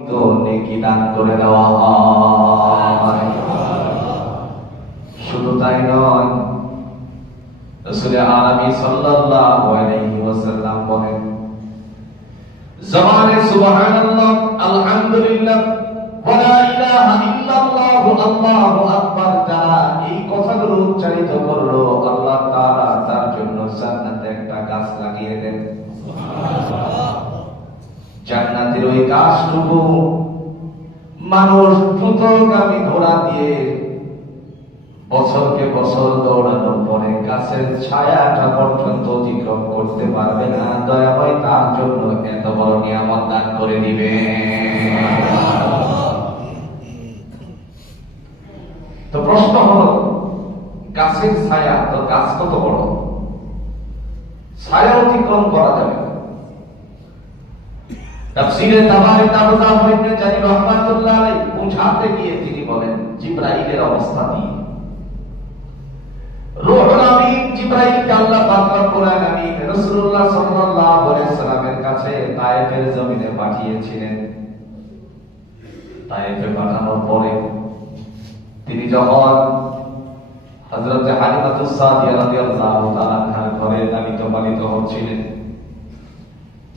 নেকি দান করে দেওয়া হয়। শুধু তাই নয়, রাসূল আরবি সাল্লাল্লাহু আলাইহি ওয়াসাল্লাম বলেন, জবানে সুবহানাল্লাহ, আলহামদুলিল্লাহ, ওয়া লা ইলাহা ইল্লাল্লাহু আল্লাহু আকবার যারা এই কথাগুলো উচ্চারিত করলো, আল্লাহ তাআলা তার জন্য জান্নাতে একটা গাছ লাগিয়ে দেন। জান্নাতের ওই গাছটুকু মানুষ দ্রুতগামী ঘোড়া দিয়ে বছরকে বছর দৌড়ানোর পরে গাছের ছায়াটা পর্যন্ত অতিক্রম করতে পারবে না। দয়াময় তার জন্য এত বড় নিয়ামত দান করে দিবে। তো প্রশ্ন হলো, গাছের ছায়া, তো গাছ কত বড়? ছায়া অতিক্রম করা যাবে। তাফসীরে তাবারি তাবজা ইবনে জারীর রাহমাতুল্লাহ আলাইহি বুঝাতে গিয়ে তিনি বলেন, জিবরাইলের অবস্থা নিয়ে, রূহুল আমিন জিবরাইলকে আল্লাহ পাক রব্বুল আলামিন রাসূলুল্লাহ সাল্লাল্লাহু আলাইহি সাল্লামের কাছে তায়েফের জমিনে পাঠিয়েছিলেন। তায়েফে পাঠানোর পরে তিনি যখন হযরত হালিমাতুস সাদিয়া রাদিয়াল্লাহু তাআলা আনহার ঘরে লালিত পালিত হচ্ছিলেন,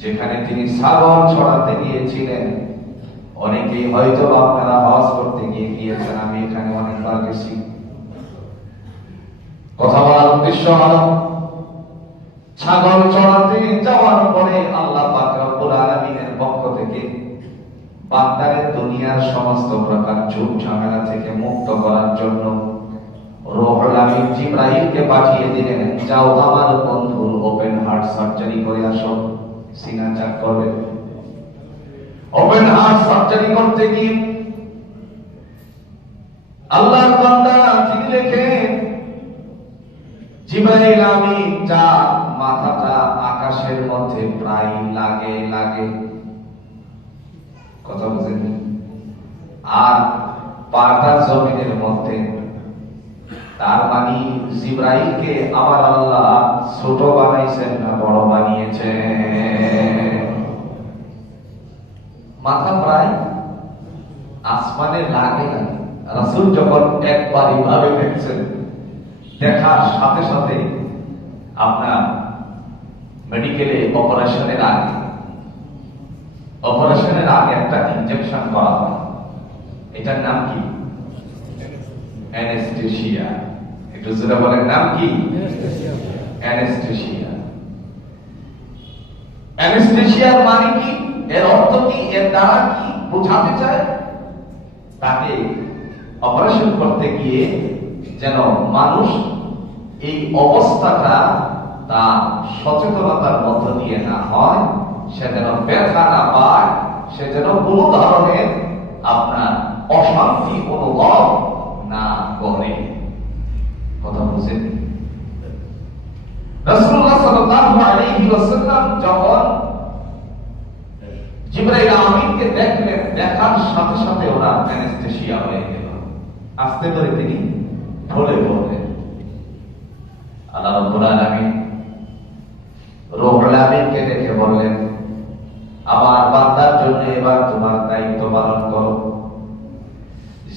যেখানে তিনি ছাগল ছড়াতে গিয়েছিলেন, অনেকেই হয়তো আপনারা হজ করতে গিয়েছেন, আমি এখানে অনেকবার গেছি। কথা বলার উদ্দেশ্য হল, ছাগল চড়াতে যাওয়ার পরে আল্লাহ পাক রব্বুল আলামিনের পক্ষ থেকে বান্দারে দুনিয়ার সমস্ত প্রকার ঝুট ঝামেলা থেকে মুক্ত করার জন্য রূহুল আমিন জিবরাইলকে পাঠিয়ে দিলেন, যাও আমার বন্ধুর ওপেন হার্ট সার্জারি করে আসো, সিনা চেক করবে। ওপেন হার্ট সার্জারি করতে গিয়ে আল্লাহর বান্দা তিনি লেখেন, জিবরাইল আমিন যার মাথাটা আকাশের মধ্যে প্রায় লাগে, কথা বুঝেন, আর পাটা জমিনের মধ্যে। তার মানে জিবরাইলকে আমার আল্লাহ ছোট বানাইছেন না বড় বানিয়েছেন? মাথা প্রায় আসমানে লাগে। রাসূল যখন একবার এইভাবে দেখছেন, দেখার সাথে সাথে আপনার মেডিকেলে অপারেশনের আগে একটা ইনজেকশন করা হয়। এটার নাম কি? অ্যানেস্থেসিয়া। একটু জোরে বলেন, নাম কি? অ্যানেস্থেসিয়া। অ্যানেস্থেসিয়ার মানে কি? এর অর্থ কি? এর দ্বারা কি বোঝাতে চায়? তাকে অপারেশন করতে গিয়ে যেন মানুষ এই অবস্থাটা তার সচেতনতার মধ্য দিয়ে না হয়, সে যেন ব্যথা না পায়, সে যেন কোনো ধরনের আপনার অশান্তি অনুভব না করে। কথা বুঝেন? রাসূলুল্লাহ সাল্লাল্লাহু আলাইহি ওয়াসাল্লাম যখন জিবরাইল আমিনকে দেখলেন, দেখার সাথে সাথে ওনার অ্যানেস্থেসিয়া হয়ে গেল। আস্তে করে তিনি ঢলে পড়লেন। আল্লাহ রাব্বুল আলামিন রূহুল আমিনকে দেখে বললেন, আমার বান্দার জন্য এবার তোমার দায়িত্ব পালন করো।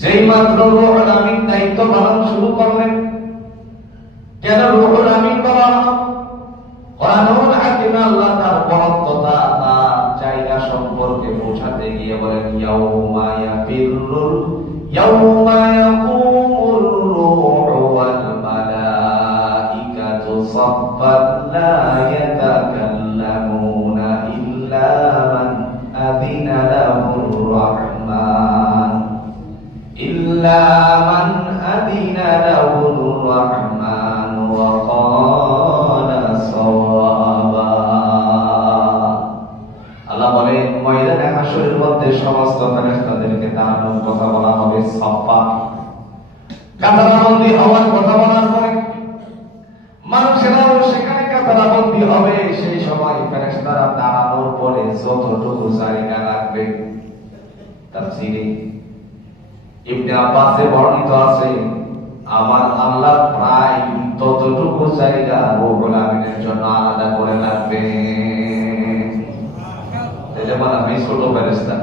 যেই মাত্র রূহুল আমিন দায়িত্ব পালন শুরু করলেন, কেন রূহুল আমিন বলা হলো? কোরআনুল হাকিমে আল্লাহ তার বরত্বতা, তার জায়গা সম্পর্কে বোঝাতে গিয়ে বলেন, ইয়াউমা ইয়াকুমুর রূহু ওয়াল মালাইকাতু সাফফান লা ইয়াতাকাল্লামুনা ইল্লা মান আযিনা লাহুর রাহমান ওয়া ক্বালা সাওয়াবা। আল্লাহ বলেন, ময়দানে হাশরের মধ্যে সমস্ত ফেরেশতাদেরকে দাঁড়ানোর কথা বলা হবে, সাফা কাতারবন্দি হওয়ার কথা বলার পরে মানুষেরাও সেখানে কাতারবন্দি হবে। সেই সময় ফেরেশতারা দাঁড়ানোর পরে যতটুকু জায়গা লাগবে, তাফসীরে ইবনে আব্বাসে বর্ণিত আছে, আমার আল্লাহ প্রায় ততটুকু জায়গা রূহুল আমিনের জন্য আলাদা করে রাখবে। যেমন আমি ছোট ফেরেশতা,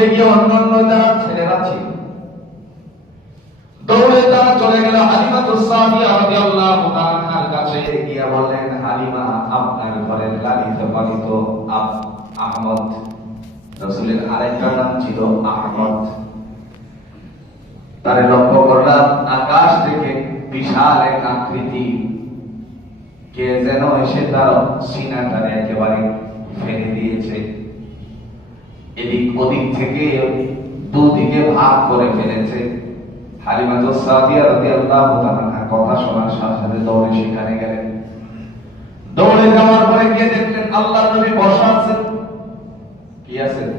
করতে গিয়ে অন্যান্য যারা ছেলেরা ছিল দৌড়ে তারা চলে গেল হালিমাতুস সাদিয়া রাদিয়াল্লাহু তাআলার কাছে গিয়ে বললেন, হালিমা, আপনার ঘরের লালিত পালিত আহমদ, রাসূলের আরেকটা নাম ছিল আহমদ, তারে লক্ষ্য করলাম আকাশ থেকে বিশাল এক আকৃতি, কে যেন এসে তার সিনাটারে একেবারে ফেলে দিয়েছে, এদিক ওদিক থেকে দুদিকে ভাগ করে ফেলেছে। হালিমাতুস সাদিয়া রাদিয়াল্লাহু তাআলা কথা শোনার সাথে সাথে দৌড়ে সেখানে গেলেন। দৌড়ে যাওয়ার পরে গিয়ে দেখলেন আল্লাহর নবী বসা আছেন। কি আছেন?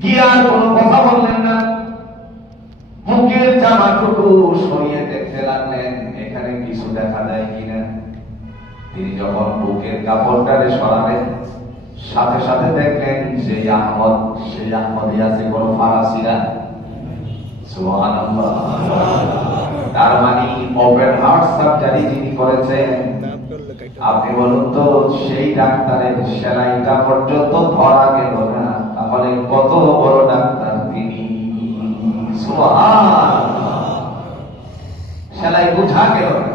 কি আর কোনো কথা বললেন না, মুখের জামাটুকু সরিয়ে দেখতে লাগলেন এখানে কিছু দেখা যায় কিনা। তিনি যখন বুকের কাপড়টারে সরালেন, সাথে সাথে দেখলেন সেই আহমদই আছে, কোন ফারাসিরা। সুবহানাল্লাহ। তার মানে ওপেন হার্ট সার্জারি যিনি করেছেন, আপনি বলুন তো সেই ডাক্তারের সেলাইটা পর্যন্ত ধরা গেল না, তাহলে কত বড় ডাক্তার তিনি। সুবহানাল্লাহ। সেলাই বুঝা গেল না,